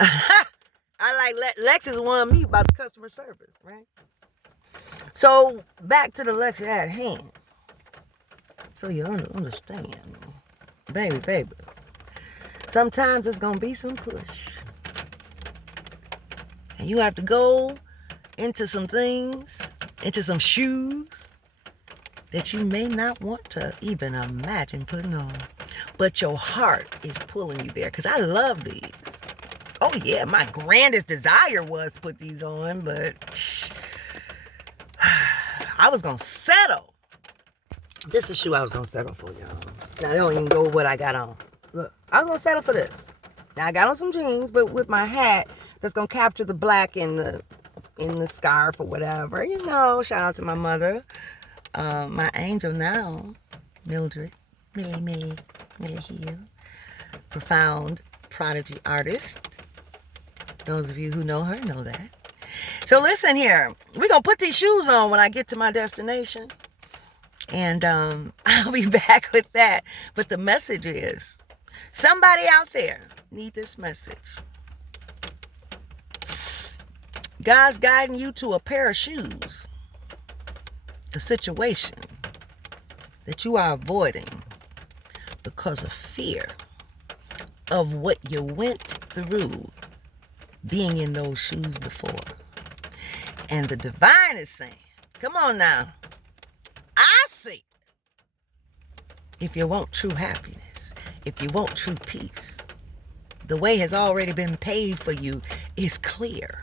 I like Lex is one of me about the customer service, right? So back to the lecture at hand. So you understand, baby. Sometimes it's gonna be some push, and you have to go into some things, into some shoes that you may not want to even imagine putting on, but your heart is pulling you there. Because I love these. Oh yeah, my grandest desire was to put these on, but I was gonna settle. This is a shoe I was gonna settle for, y'all. Now, I don't even go with what I got on. Look, I was gonna settle for this. Now, I got on some jeans, but with my hat that's gonna capture the black in the scarf or whatever. You know, shout out to my mother. My angel now, Mildred, Millie Hill. Profound prodigy artist. Those of you who know her know that. So listen here. We're going to put these shoes on when I get to my destination. And I'll be back with that. But the message is, somebody out there need this message. God's guiding you to a pair of shoes. The situation that you are avoiding because of fear of what you went through being in those shoes before. And the divine is saying, come on now, I see. If you want true happiness, if you want true peace, the way has already been paved for you. Is clear.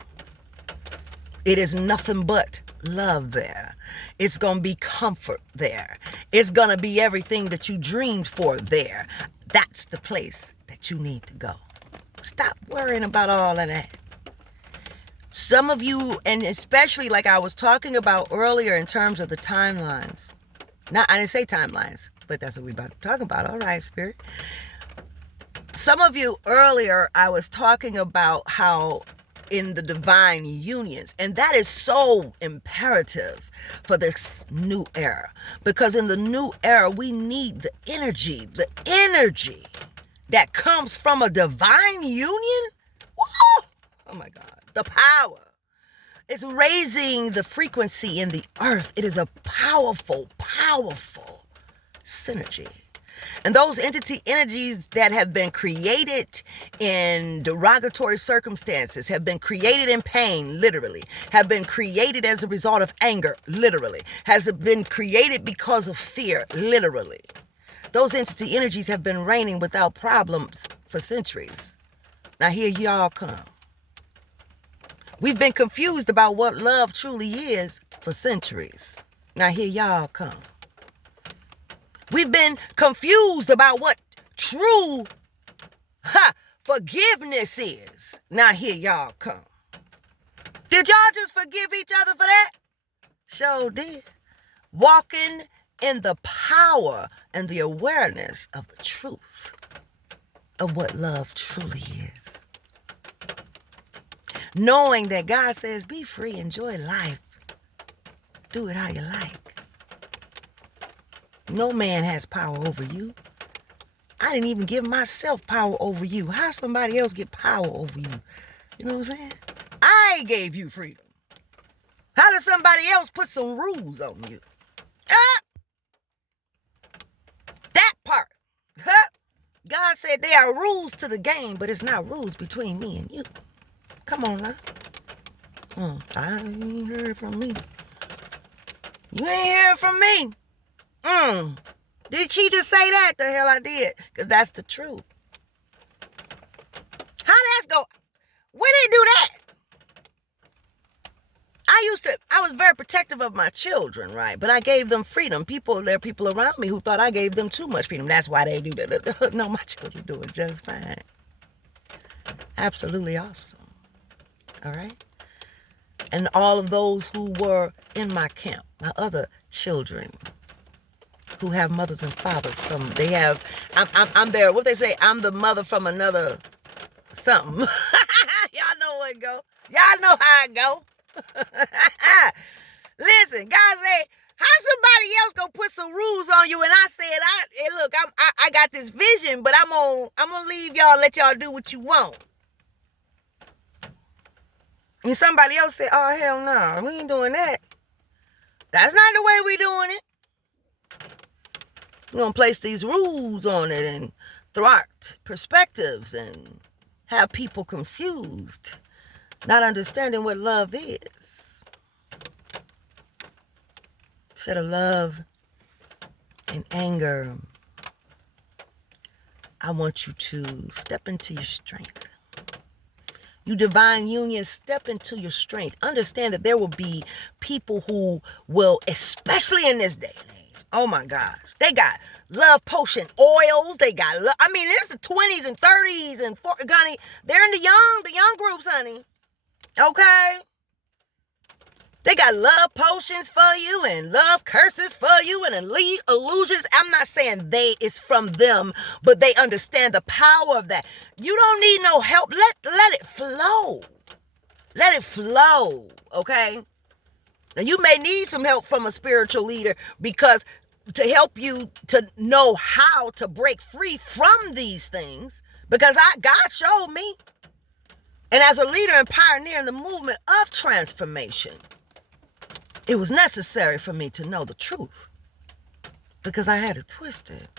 It is nothing but love there. It's going to be comfort there. It's going to be everything that you dreamed for there. That's the place that you need to go. Stop worrying about all of that. Some of you, and especially like I was talking about earlier in terms of the timelines. I didn't say timelines, but that's what we're about to talk about. All right, Spirit. Some of you earlier, I was talking about how in the divine unions, and that is so imperative for this new era, because in the new era we need the energy that comes from a divine union. Woo! Oh my God, the power. It's raising the frequency in the earth. It is a powerful synergy. And those energies that have been created in derogatory circumstances, have been created in pain, literally, have been created as a result of anger, literally, has been created because of fear, literally. Those entity energies have been reigning without problems for centuries. Now here y'all come. We've been confused about what love truly is for centuries. Now here y'all come. We've been confused about what true forgiveness is. Now here y'all come. Did y'all just forgive each other for that? Sure did. Walking in the power and the awareness of the truth of what love truly is. Knowing that God says, be free, enjoy life. Do it how you like. No man has power over you. I didn't even give myself power over you. How somebody else get power over you? You know what I'm saying? I gave you freedom. How does somebody else put some rules on you? That part. God said there are rules to the game, but it's not rules between me and you. Come on now. I ain't heard from me. You ain't heard from me. Did she just say that? The hell I did. Because that's the truth. How that's go? Where they do that? I was very protective of my children, right? But I gave them freedom. There are people around me who thought I gave them too much freedom. That's why they do that. No, my children do it just fine. Absolutely awesome. All right? And all of those who were in my camp, my other children, who have mothers and fathers I'm there, what they say, I'm the mother from another something. Y'all know where it go. Y'all know how it go. Listen, God said, how somebody else gonna put some rules on you? And I said, look, I got this vision, but I'm gonna leave y'all, let y'all do what you want. And somebody else said, oh, hell no, we ain't doing that. That's not the way we doing it. We're going to place these rules on it and thwart perspectives and have people confused, not understanding what love is. Instead of love and anger, I want you to step into your strength. You divine union, step into your strength. Understand that there will be people who will, especially in this day and age, oh my gosh, they got love potion oils. They got, it's the 20s and 30s and 40s, honey. They're in the young groups, honey. Okay? They got love potions for you and love curses for you and illusions. I'm not saying it's from them, but they understand the power of that. You don't need no help. Let it flow. Let it flow, okay? Now, you may need some help from a spiritual leader because to help you to know how to break free from these things, because God showed me. And as a leader and pioneer in the movement of transformation, it was necessary for me to know the truth because I had it twisted.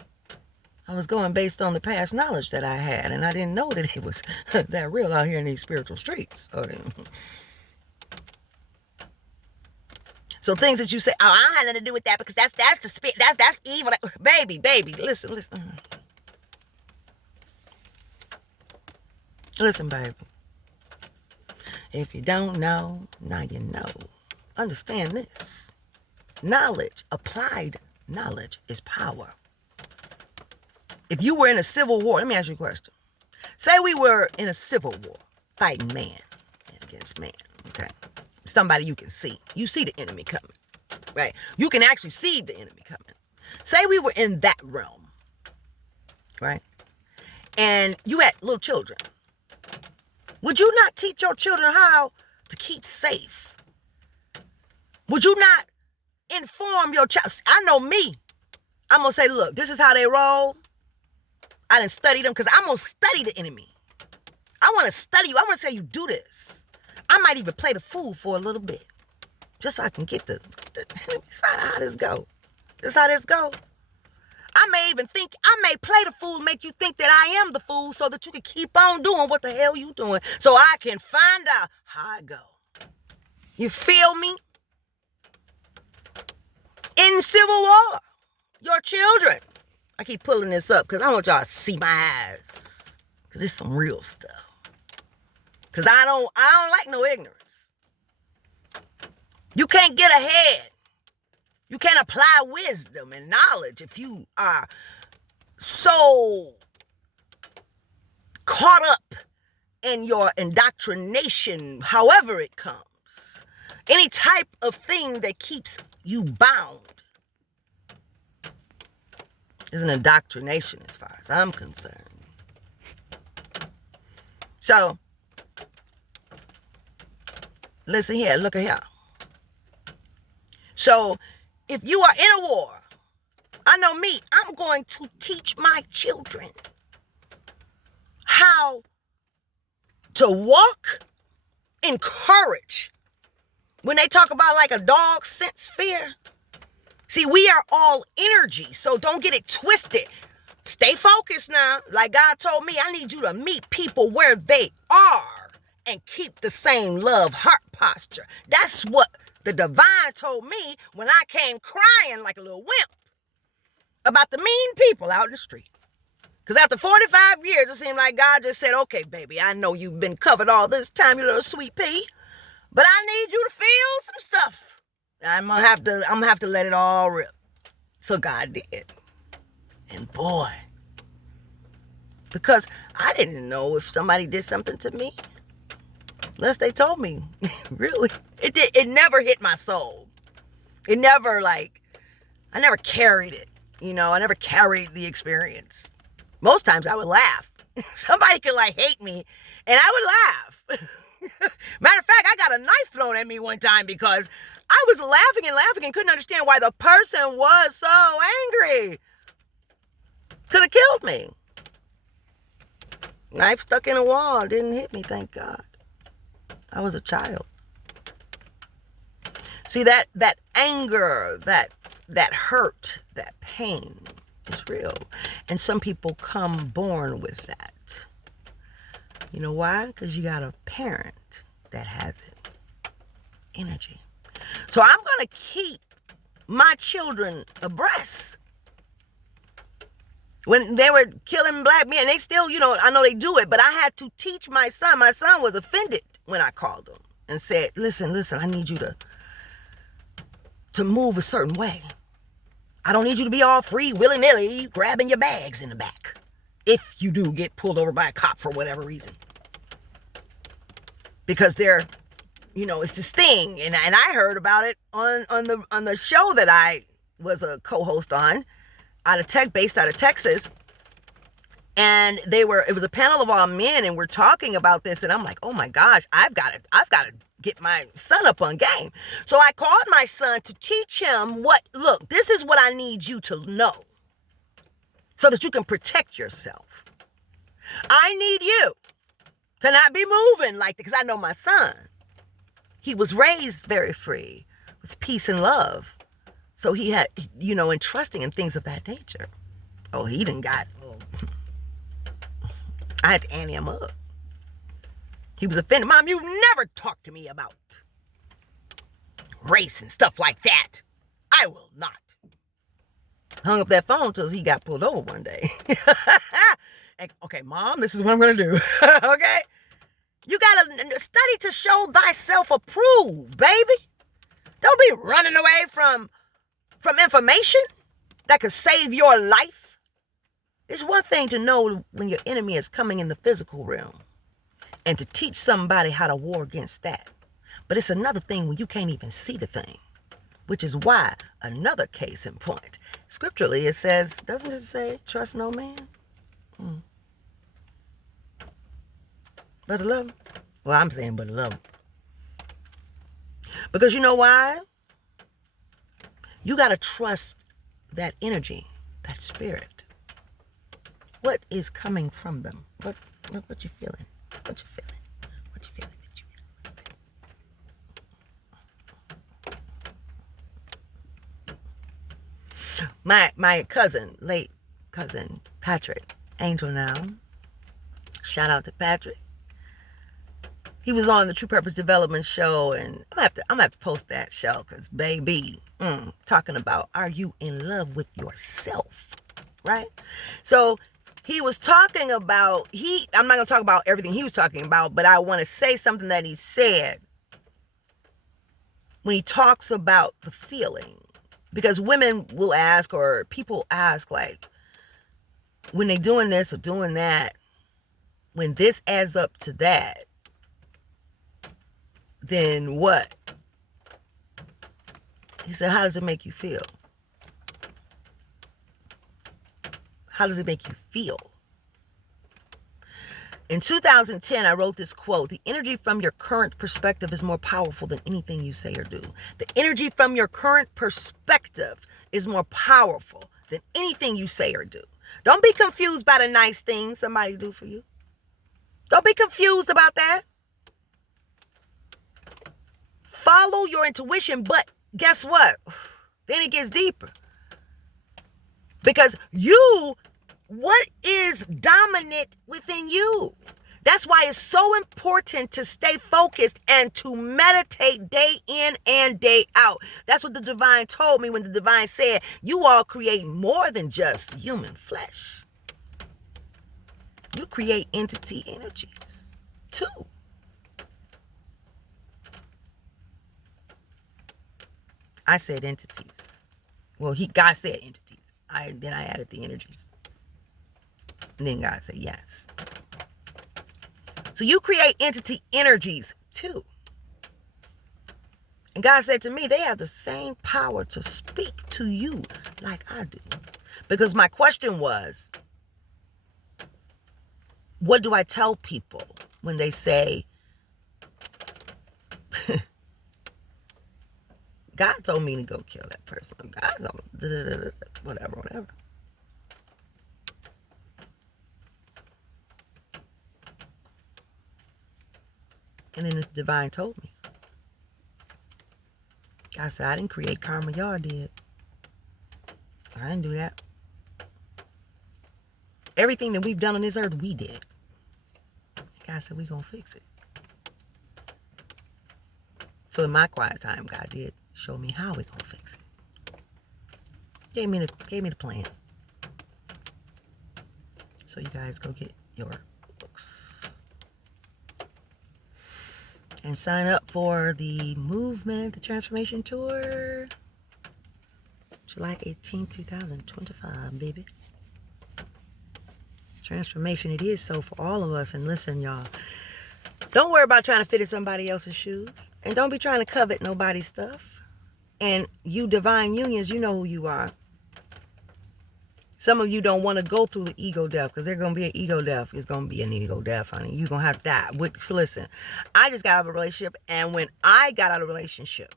I was going based on the past knowledge that I had, and I didn't know that it was that real out here in these spiritual streets. So things that you say, oh, I don't have nothing to do with that because that's the spirit, that's evil. Baby, listen. Listen, baby. If you don't know, now you know. Understand this. Knowledge, applied knowledge, is power. If you were in a civil war, let me ask you a question. Say we were in a civil war, fighting man against man, okay? Somebody you can see. You see the enemy coming, right? You can actually see the enemy coming. Say we were in that realm, right? And you had little children. Would you not teach your children how to keep safe? Would you not inform your child? I know me. I'm going to say, look, this is how they roll. I didn't study them because I'm going to study the enemy. I want to study you. I want to say you do this. I might even play the fool for a little bit. Just so I can get let me find out how this go. This how this go. I may play the fool, make you think that I am the fool so that you can keep on doing what the hell you doing so I can find out how I go. You feel me? In Civil War, your children. I keep pulling this up because I want y'all to see my eyes. Because it's some real stuff. Because I don't like no ignorance. You can't get ahead. You can't apply wisdom and knowledge if you are so caught up in your indoctrination, however it comes. Any type of thing that keeps you bound is an indoctrination as far as I'm concerned. So, listen here, look at here. So, if you are in a war, I know me, I'm going to teach my children how to walk in courage. When they talk about like a dog sense fear, see, we are all energy, so don't get it twisted. Stay focused now. Like God told me, I need you to meet people where they are and keep the same love heart posture. That's what the divine told me when I came crying like a little wimp about the mean people out in the street. Because after 45 years, it seemed like God just said, okay, baby, I know you've been covered all this time, you little sweet pea, but I need you to feel some stuff. I'm gonna have to let it all rip. So God did. And boy, because I didn't know if somebody did something to me unless they told me. Really. It never hit my soul. It never I never carried it. I never carried the experience. Most times I would laugh. Somebody could hate me and I would laugh. Matter of fact, I got a knife thrown at me one time because I was laughing and couldn't understand why the person was so angry. Could have killed me. Knife stuck in a wall, didn't hit me, thank God. I was a child. See, that anger, that hurt, that pain is real. And some people come born with that. You know why? Because you got a parent that has it. Energy. So I'm going to keep my children abreast. When they were killing black men, they still, I know they do it, but I had to teach my son. My son was offended when I called him and said, listen, I need you to move a certain way. I don't need you to be all free, willy-nilly, grabbing your bags in the back. If you do get pulled over by a cop for whatever reason. Because it's this thing. And I heard about it on the show that I was a co-host on, based out of Texas. And it was a panel of all men, and we're talking about this, and I'm like, oh my gosh, I've got to get my son up on game. So I called my son to teach him look, this is what I need you to know so that you can protect yourself. I need you to not be moving like that, because I know my son. He was raised very free with peace and love. So he had, and trusting in things of that nature. Oh, he done got, I had to ante him up. He was offended. Mom, you never talk to me about race and stuff like that. I will not. Hung up that phone till he got pulled over one day. Okay, Mom, this is what I'm going to do. Okay? You got to study to show thyself approved, baby. Don't be running away from information that could save your life. It's one thing to know when your enemy is coming in the physical realm and to teach somebody how to war against that. But it's another thing when you can't even see the thing, which is why another case in point. Scripturally, it says, doesn't it say, trust no man? But to love him. Well, I'm saying but to love him. Because you know why? You got to trust that energy, that spirit. What is coming from them? What you feeling? What you feeling? What you feeling? My cousin, late cousin Patrick, Angel now. Shout out to Patrick. He was on the True Purpose Development Show, and I'm gonna have to post that show, because baby, talking about, are you in love with yourself, right? So he was talking about, I'm not gonna talk about everything he was talking about, but I want to say something that he said when he talks about the feeling, because women will ask, or people ask, like, when they doing this or doing that, when this adds up to that, then what? He said, how does it make you feel? How does it make you feel? In 2010, I wrote this quote: the energy from your current perspective is more powerful than anything you say or do. The energy from your current perspective is more powerful than anything you say or do. Don't be confused by the nice things somebody do for you. Don't be confused about that. Follow your intuition, but guess what? Then it gets deeper. Because what is dominant within you? That's why it's so important to stay focused and to meditate day in and day out. That's what the divine told me when the divine said, you all create more than just human flesh. You create entity energies too. I said entities. Well, God said entities. Then I added the energies. And then God said yes. So you create entity energies too. And God said to me, they have the same power to speak to you like I do. Because my question was, what do I tell people when they say, God told me to go kill that person. God told me, whatever. And then this divine told me. God said, I didn't create karma, y'all did. I didn't do that. Everything that we've done on this earth, we did it. God said, we're going to fix it. So in my quiet time, God did show me how we're going to fix it. Gave me the plan. So you guys go get your books. And sign up for the movement, the Transformation Tour. July 18th, 2025, baby. Transformation, it is so for all of us. And listen, y'all, don't worry about trying to fit in somebody else's shoes. And don't be trying to covet nobody's stuff. And you divine unions, you know who you are. Some of you don't want to go through the ego death because there's going to be an ego death. It's going to be an ego death, honey. You're going to have to die. So listen, I just got out of a relationship. And when I got out of a relationship,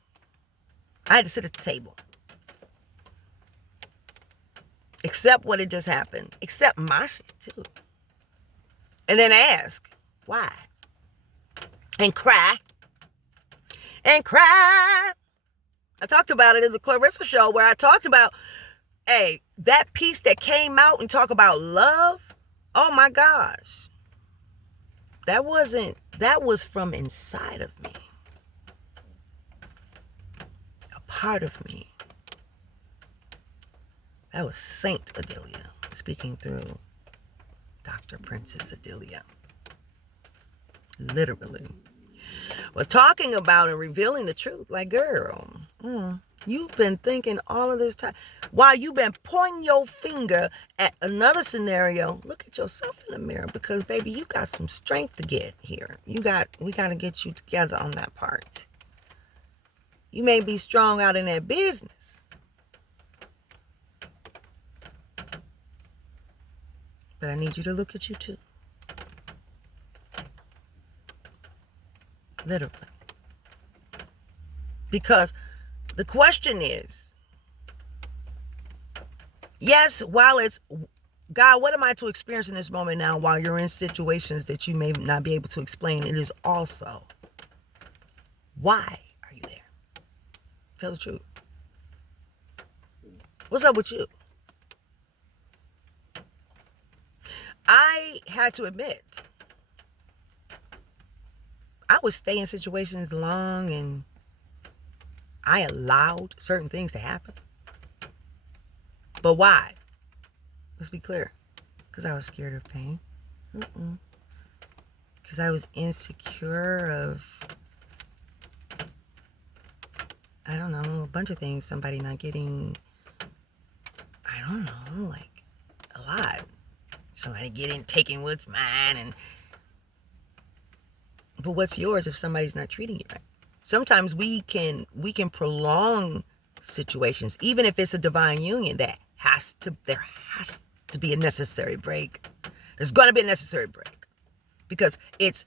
I had to sit at the table. Accept what had just happened. Accept my shit, too. And then ask, why? And cry. And cry. I talked about it in the Clarissa show where I talked about, hey, that piece that came out and talk about love. Oh, my gosh. That was from inside of me. A part of me. That was Saint Odilia speaking through Dr. Princess-Odilia. Literally. Well, talking about and revealing the truth. Like, girl, you've been thinking all of this time. While you've been pointing your finger at another scenario, look at yourself in the mirror. Because, baby, you got some strength to get here. We got to get you together on that part. You may be strong out in that business. But I need you to look at you too. Literally. Because the question is, yes, while it's, God, what am I to experience in this moment now while you're in situations that you may not be able to explain? It is also, why are you there? Tell the truth. What's up with you? I had to admit, I would stay in situations long and I allowed certain things to happen. But why? Let's be clear. Because I was scared of pain. Because I was insecure of, I don't know, a bunch of things. Somebody not getting, I don't know, like a lot. Somebody taking what's mine, but what's yours if somebody's not treating you right? Sometimes we can prolong situations, even if it's a divine union. There has to be a necessary break. There's going to be a necessary break because it's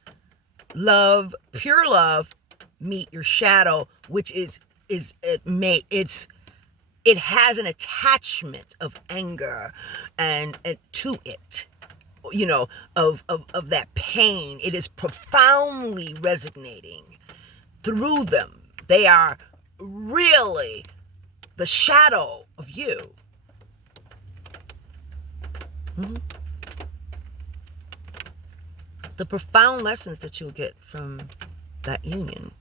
love, pure love, meet your shadow, which it has an attachment of anger and to it, you know, of that pain. It is profoundly resonating through them. They are really the shadow of you. The profound lessons that you'll get from that union,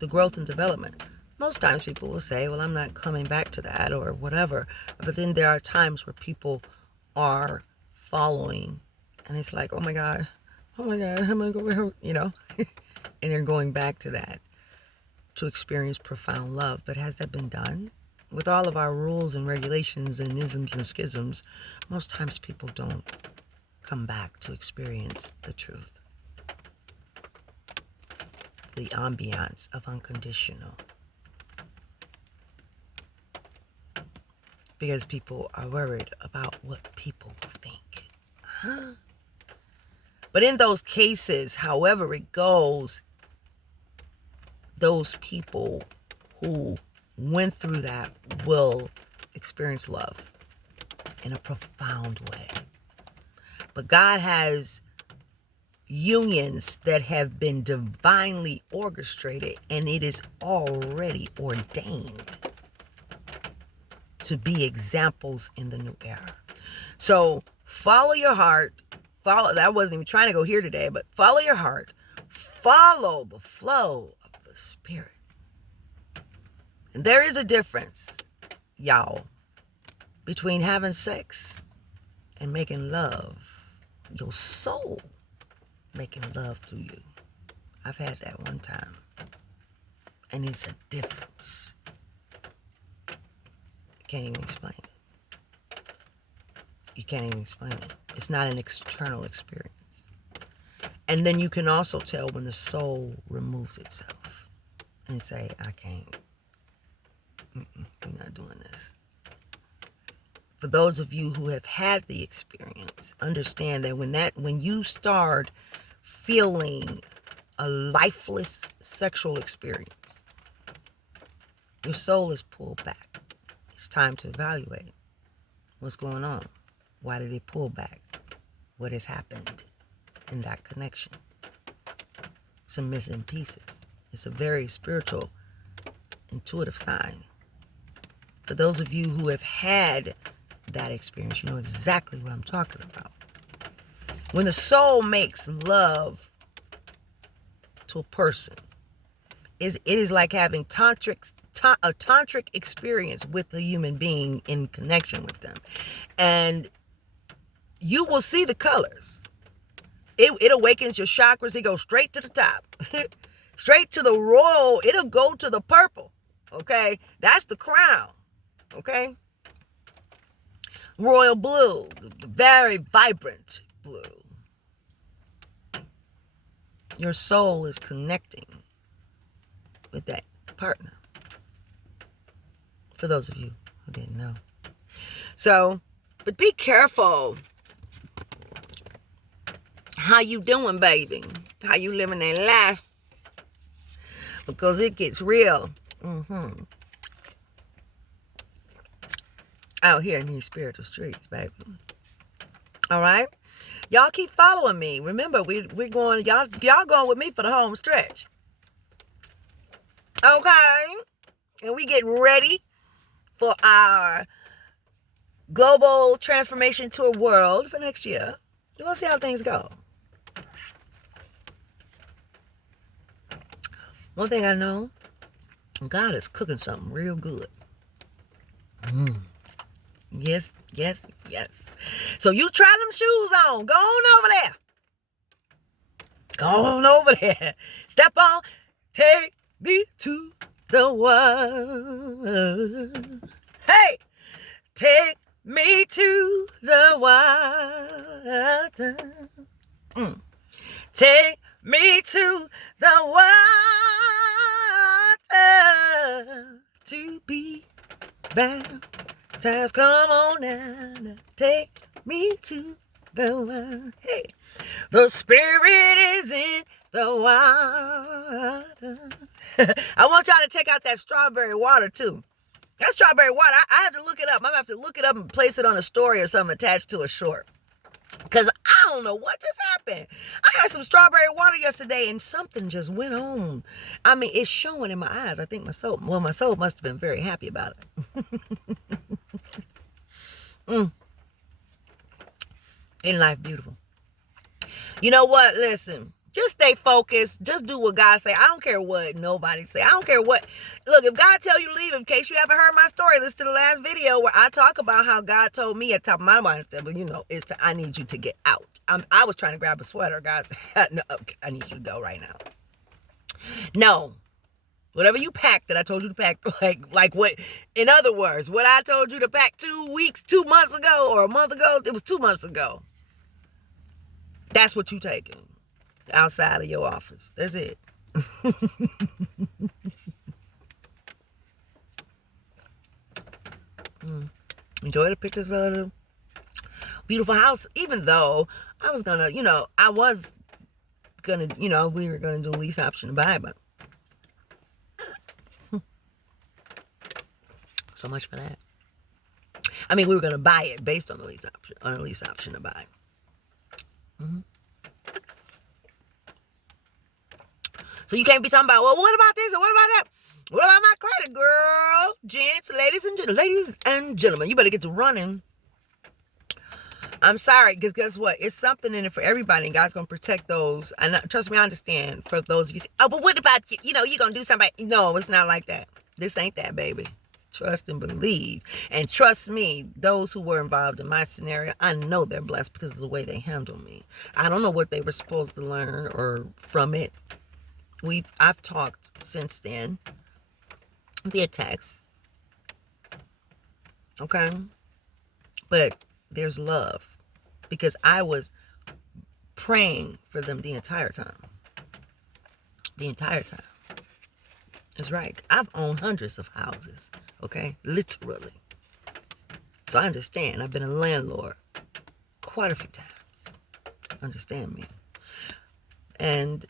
the growth and development. Most times people will say, well, I'm not coming back to that or whatever. But then there are times where people are following and it's like, oh my God, I'm going to go, you know, and they're going back to that to experience profound love. But has that been done? With all of our rules and regulations and isms and schisms, most times people don't come back to experience the truth. The ambiance of unconditional. Because people are worried about what people will think. But in those cases, however it goes, those people who went through that will experience love in a profound way. But God has unions that have been divinely orchestrated, and it is already ordained to be examples in the new era. So follow your heart. I wasn't even trying to go here today, but follow your heart. Follow the flow of the spirit. And there is a difference, y'all, between having sex and making love. Your soul making love through you. I've had that one time. And it's a difference. You can't even explain it. You can't even explain it. It's not an external experience. And then you can also tell when the soul removes itself and say, I can't. We're not doing this. For those of you who have had the experience, understand that when you start feeling a lifeless sexual experience, your soul is pulled back. It's time to evaluate what's going on. Why did it pull back? What has happened in that connection? Some missing pieces. It's a very spiritual, intuitive sign. For those of you who have had that experience, you know exactly what I'm talking about. When the soul makes love to a person, it is like having a tantric experience with a human being in connection with them. And you will see the colors. It awakens your chakras. It goes straight to the top. Straight to the royal. It'll go to the purple. Okay? That's the crown. Okay? Royal blue. Very vibrant blue. Your soul is connecting with that partner. For those of you who didn't know. So, but be careful. How you doing, baby? How you living that life? Because it gets real. Out here in these spiritual streets, baby. All right? Y'all keep following me. Remember, we're going, y'all going with me for the home stretch. Okay? And we getting ready for our global transformation tour world for next year. We'll see how things go. One thing I know, God is cooking something real good. Yes, yes, yes. So you try them shoes on. Go on over there. Go on over there. Step on. Take me to the water. Hey! Take me to the water. Take me to the water to be baptized. Come on now, take me to the water. Hey, the Spirit is in the water. I want y'all to check out that strawberry water too. That strawberry water, I have to look it up. I'm going to have to look it up and place it on a story or something attached to a short. Because I don't know what just happened. I had some strawberry water yesterday and something just went on. I mean, it's showing in my eyes. I think my soul must have been very happy about it. Ain't life beautiful? You know what? Listen. Just stay focused. Just do what God say. I don't care what nobody say. I don't care what. Look, if God tell you to leave, in case you haven't heard my story, listen to the last video where I talk about how God told me at the top of my mind, but you know, I need you to get out. I was trying to grab a sweater. God said, no, I need you to go right now. No. Whatever you packed that I told you to pack, like what, in other words, what I told you to pack 2 months ago or a month ago, it was 2 months ago. That's what you taking. Outside of your office. That's it. Enjoy the pictures of the beautiful house. Even though I was gonna, we were gonna do lease option to buy, but so much for that. I mean, we were gonna buy it based on the lease option, to buy. So you can't be talking about, well, what about this and what about that? What about my credit, girl? Gents, ladies and gentlemen, you better get to running. I'm sorry, because guess what? It's something in it for everybody, and God's going to protect those. And trust me, I understand for those of you. Oh, but what about you? You know, you're going to do something. No, it's not like that. This ain't that, baby. Trust and believe. And trust me, those who were involved in my scenario, I know they're blessed because of the way they handle me. I don't know what they were supposed to learn or from it. I've talked since then via text. Okay? But there's love. Because I was praying for them the entire time. The entire time. That's right. I've owned hundreds of houses. Okay? Literally. So I understand. I've been a landlord quite a few times. Understand me. And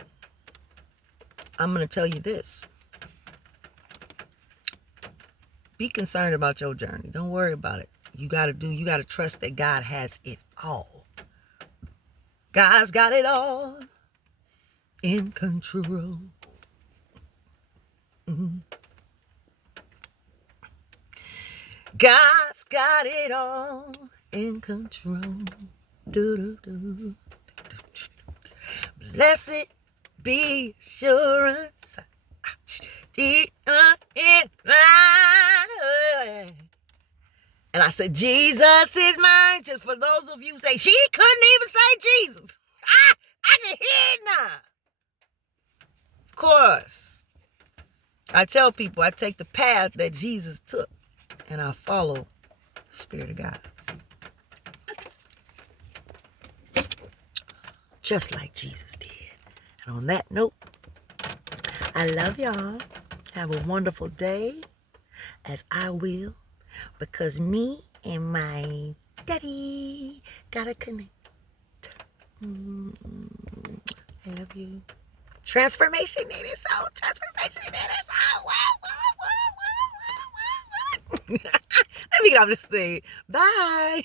I'm going to tell you this. Be concerned about your journey. Don't worry about it. You got to trust that God has it all. God's got it all in control. Mm-hmm. God's got it all in control. Do-do-do. Blessed be assurance. And I said, Jesus is mine. Just for those of you who say, she couldn't even say Jesus. I can hear it now. Of course. I tell people I take the path that Jesus took. And I follow the Spirit of God. Just like Jesus did. And on that note, I love y'all. Have a wonderful day. As I will. Because me and my daddy gotta connect. I love you. Transformation in its own. Transformation in its own. Let me get off this thing. Bye.